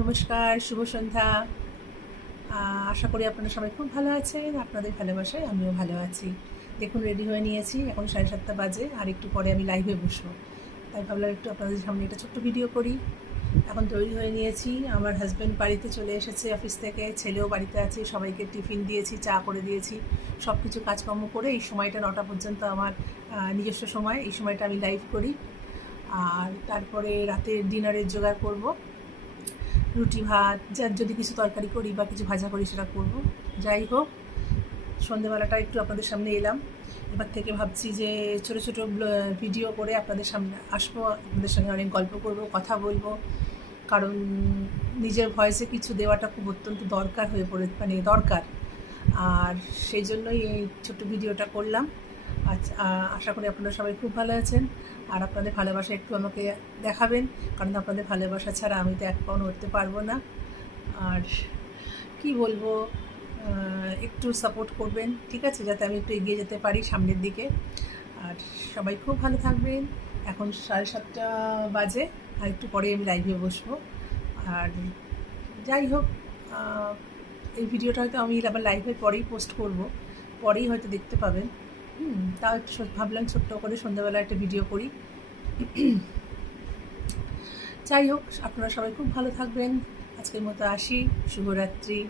নমস্কার, শুভ সন্ধ্যা। আশা করি আপনারা সবাই খুব ভালো আছেন। আপনাদের ভালোবাসায় আমিও ভালো আছি। দেখুন রেডি হয়ে নিয়েছি, এখন 7:30 বাজে, আর একটু পরে আমি লাইভে বসবো। তাই ভাবলাম একটু আপনাদের সামনে একটা ছোট্ট ভিডিও করি। এখন তৈরি হয়ে নিয়েছি, আমার হাজব্যান্ড বাড়িতে চলে এসেছে অফিস থেকে, ছেলেও বাড়িতে আছে, সবাইকে টিফিন দিয়েছি, চা করে দিয়েছি। সব কিছু কাজকর্ম করে এই সময়টা 9টা পর্যন্ত আমার নিজস্ব সময়, এই সময়টা আমি লাইভ করি। আর তারপরে রাতের ডিনারের জোগাড় করব, রুটি ভাত, যার যদি কিছু তরকারি করি বা কিছু ভাজা করি সেটা করব। যাই হোক, সন্ধেবেলাটা একটু আপনাদের সামনে এলাম। এবার থেকে ভাবছি যে ছোটো ছোটো ভিডিও করে আপনাদের সামনে আসবো, আপনাদের সঙ্গে অনেক গল্প করব, কথা বলবো। কারণ নিজের ভয়েসে কিছু দেওয়াটা খুব অত্যন্ত দরকার হয়ে পড়ে, মানে দরকার। আর সেই জন্যই এই ছোট্ট ভিডিওটা করলাম। আচ্ছা, আশা করি আপনারা সবাই খুব ভালো আছেন। আর আপনাদের ভালোবাসা একটু আমাকে দেখাবেন, কারণ আপনাদের ভালোবাসা ছাড়া আমি তো এক পাও নড়তে পারবো না। আর কি বলবো, একটু সাপোর্ট করবেন, ঠিক আছে, যাতে আমি একটু এগিয়ে যেতে পারি সামনের দিকে। আর সবাই খুব ভালো থাকবেন। এখন 7:30 বাজে, আর একটু পরে আমি লাইভে বসবো। আর যাই হোক, এই ভিডিওটা হয়তো আমি আবার লাইভের পরেই পোস্ট করব, পরেই হয়তো দেখতে পাবেন। তাও একটু ভাবলাম ছোট্ট করে সন্ধ্যাবেলা একটা ভিডিও করি। যাই হোক, আপনারা সবাই খুব ভালো থাকবেন। আজকের মতো আসি, শুভরাত্রি।